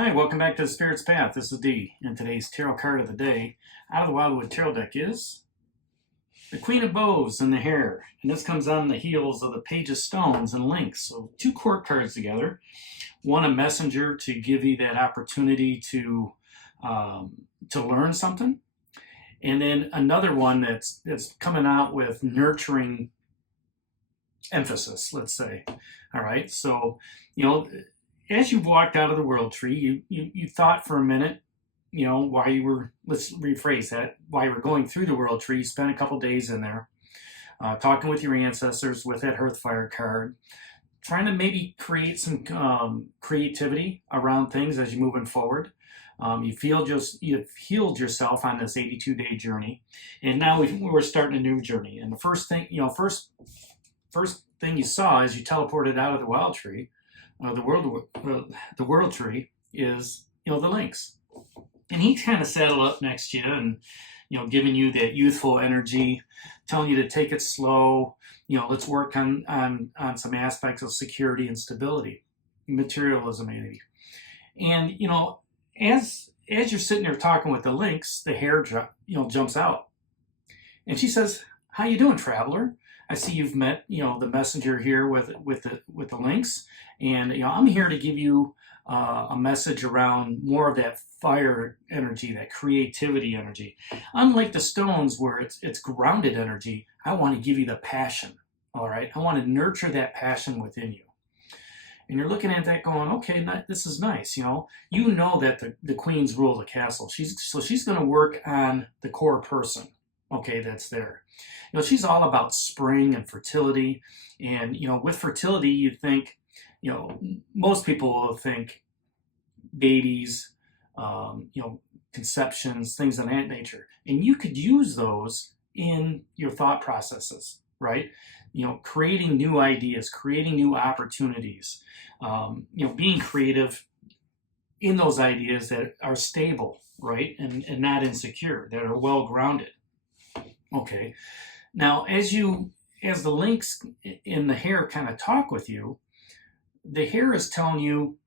Hi, welcome back to the Spirit's Path. This is Dee, and today's tarot card of the day out of the Wildwood Tarot deck is the Queen of Bows and the Hare. And this comes on the heels of the Page of Stones and Lynx. So two court cards together. One, a messenger to give you that opportunity to learn something. And then another one that's coming out with nurturing emphasis, let's say. All right, so, as you walked out of the world tree, you thought for a minute, while you were, let's rephrase that, while you were going through the world tree, you spent a couple days in there, talking with your ancestors with that Hearthfire card, trying to maybe create some creativity around things as you're moving forward. You've healed yourself on this 82-day journey, and now we're starting a new journey. And the first thing you saw as you teleported out of the wild tree, the world tree, is the Lynx, and he kind of saddled up next to you and giving you that youthful energy, telling you to take it slow. Let's work on some aspects of security and stability, materialism, maybe. And as you're sitting there talking with the Lynx, the Hare jumps out, and she says, "How you doing, traveler? I see you've met the messenger here with the Lynx, and I'm here to give you a message around more of that fire energy, that creativity energy. Unlike the stones where it's grounded energy, I want to give you the passion. All right, I want to nurture that passion within you." And you're looking at that going, okay, this is nice. You know that the queens rule the castle. She's going to work on the core person, okay, that's there. She's all about spring and fertility. And, with fertility, you think, most people will think babies, conceptions, things of that nature. And you could use those in your thought processes, right? Creating new ideas, creating new opportunities, being creative in those ideas that are stable, right? And not insecure, that are well-grounded. Okay. Now, as the Lynx and the Hare kind of talk with you, the Hare is telling you,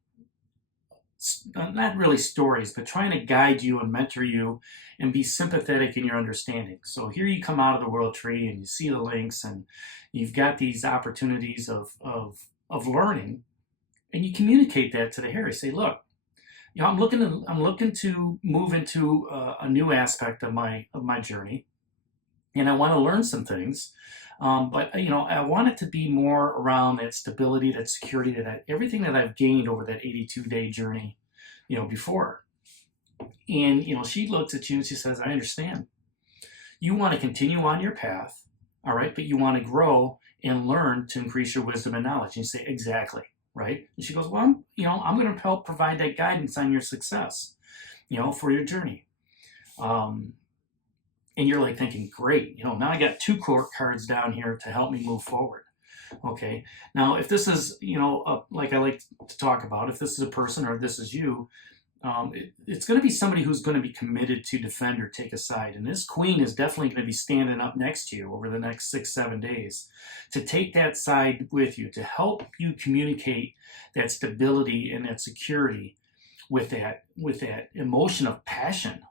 not really stories, but trying to guide you and mentor you and be sympathetic in your understanding. So here you come out of the world tree and you see the Lynx, and you've got these opportunities of learning, and you communicate that to the Hare. You say, "Look, I'm looking to move into a new aspect of my journey, and I want to learn some things, but I want it to be more around that stability, that security, everything that I've gained over that 82-day journey, before." And she looks at you and she says, "I understand. You want to continue on your path, all right, but you want to grow and learn to increase your wisdom and knowledge." And you say, "Exactly, right?" And she goes, "Well, I'm going to help provide that guidance on your success, for your journey." And you're like thinking, "Great, now I got two court cards down here to help me move forward." Okay. Now, if this is, like I like to talk about, if this is a person or if this is you, it's going to be somebody who's going to be committed to defend or take a side. And this queen is definitely going to be standing up next to you over the next 6-7 days to take that side with you, to help you communicate that stability and that security with that emotion of passion,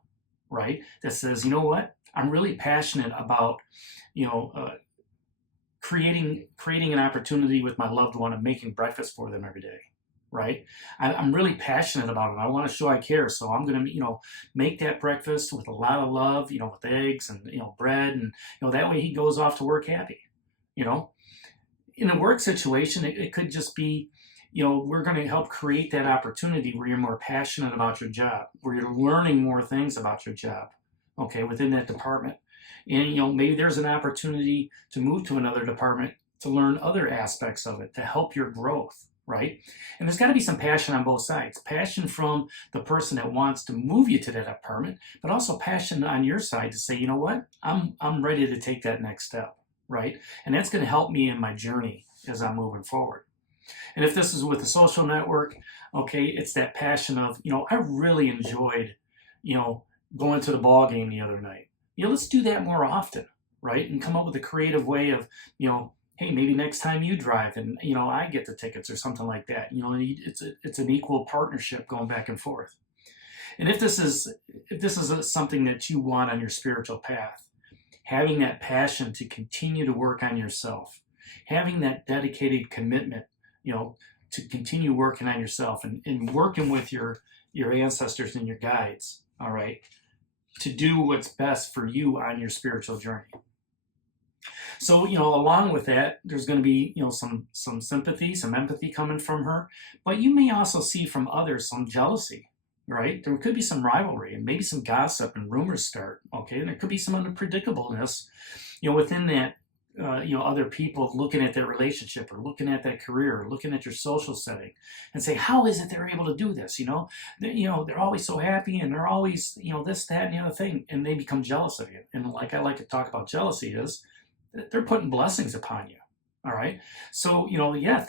right? That says, "You know what? I'm really passionate about, creating an opportunity with my loved one and making breakfast for them every day, right? I'm really passionate about it. I want to show I care, so I'm going to, make that breakfast with a lot of love, with eggs and bread, and that way he goes off to work happy." In a work situation, it could just be, we're going to help create that opportunity where you're more passionate about your job, where you're learning more things about your job, okay, within that department. And maybe there's an opportunity to move to another department to learn other aspects of it to help your growth, right? And there's got to be some passion on both sides. Passion from the person that wants to move you to that department, but also passion on your side to say, "You know what? I'm ready to take that next step," right? And that's going to help me in my journey as I'm moving forward. And if this is with a social network, okay, it's that passion of, I really enjoyed, going to the ball game the other night. Let's do that more often, right? And come up with a creative way of, hey, maybe next time you drive and, I get the tickets or something like that. It's an equal partnership going back and forth. And if this is something that you want on your spiritual path, having that passion to continue to work on yourself, having that dedicated commitment, to continue working on yourself and working with your ancestors and your guides, all right, to do what's best for you on your spiritual journey. So, along with that, there's going to be, some sympathy, some empathy coming from her, but you may also see from others some jealousy, right? There could be some rivalry and maybe some gossip and rumors start, okay? And there could be some unpredictableness, within that, other people looking at their relationship or looking at that career or looking at your social setting and say, how is it they're able to do this? They're always so happy and they're always, this, that, and the other thing, and they become jealous of you. And like I like to talk about jealousy is, they're putting blessings upon you. All right. So,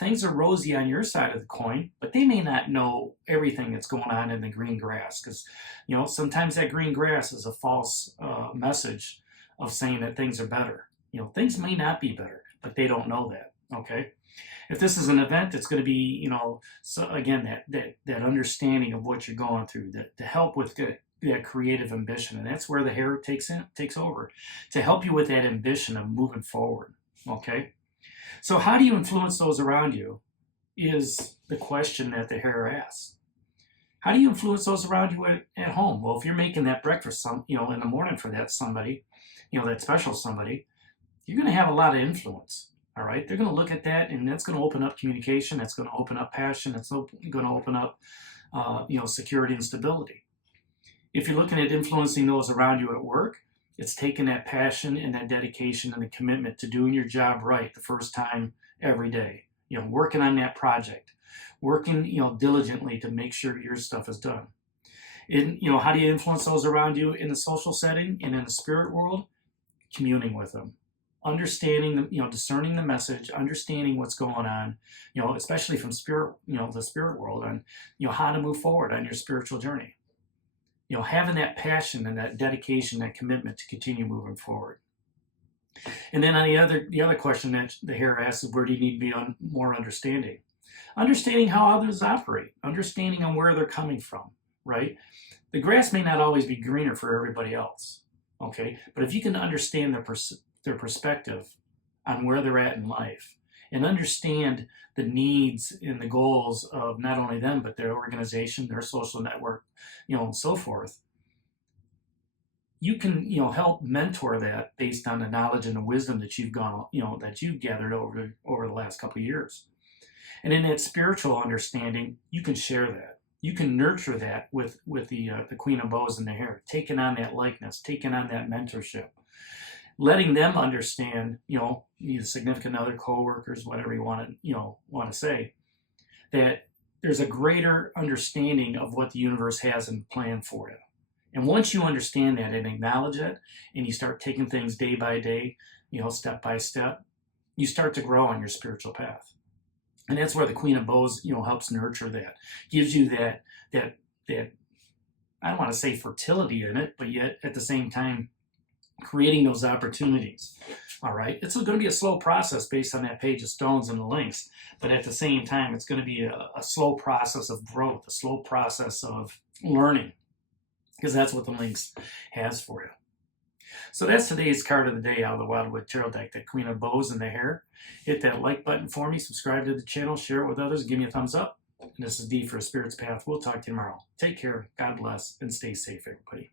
things are rosy on your side of the coin, but they may not know everything that's going on in the green grass because, sometimes that green grass is a false message of saying that things are better. Things may not be better, but they don't know that. Okay. If this is an event, it's going to be, so again, that understanding of what you're going through, that to help with that creative ambition. And that's where the Hare takes over to help you with that ambition of moving forward. Okay. So how do you influence those around you is the question that the Hare asks. How do you influence those around you at home? Well, if you're making that breakfast, in the morning for that somebody, that special somebody, you're going to have a lot of influence. All right. They're going to look at that and that's going to open up communication. That's going to open up passion. That's going to open up, security and stability. If you're looking at influencing those around you at work, it's taking that passion and that dedication and the commitment to doing your job right the first time every day. Working on that project, working, diligently to make sure your stuff is done. And, how do you influence those around you in the social setting and in the spirit world? Communing with them, understanding them, discerning the message, understanding what's going on, especially from spirit, the spirit world, and, how to move forward on your spiritual journey. Having that passion and that dedication, that commitment to continue moving forward. And then on the other question that the Hare asks is, where do you need to be on more understanding? Understanding how others operate, understanding on where they're coming from, right? The grass may not always be greener for everybody else, okay? But if you can understand their perspective on where they're at in life and understand the needs and the goals of not only them, but their organization, their social network, and so forth, you can, help mentor that based on the knowledge and the wisdom that you've that you've gathered over the last couple of years. And in that spiritual understanding, you can share that. You can nurture that with the Queen of Bows and the Hare, taking on that likeness, taking on that mentorship, letting them understand, your significant other, coworkers, whatever you want to say, that there's a greater understanding of what the universe has in plan for you. And once you understand that and acknowledge it, and you start taking things day by day, step by step, you start to grow on your spiritual path. And that's where the Queen of Bows, helps nurture that, gives you that I don't want to say fertility in it, but yet at the same time, creating those opportunities. All right. It's going to be a slow process based on that page of stones and the Lynx, but at the same time, it's going to be a slow process of growth, a slow process of learning, because that's what the Lynx has for you. So that's today's card of the day out of the Wildwood Tarot deck, the Queen of Bows and the Hare. Hit that like button for me, subscribe to the channel, share it with others, give me a thumbs up. And this is D for a Spirit's Path. We'll talk to you tomorrow. Take care, God bless, and stay safe, everybody.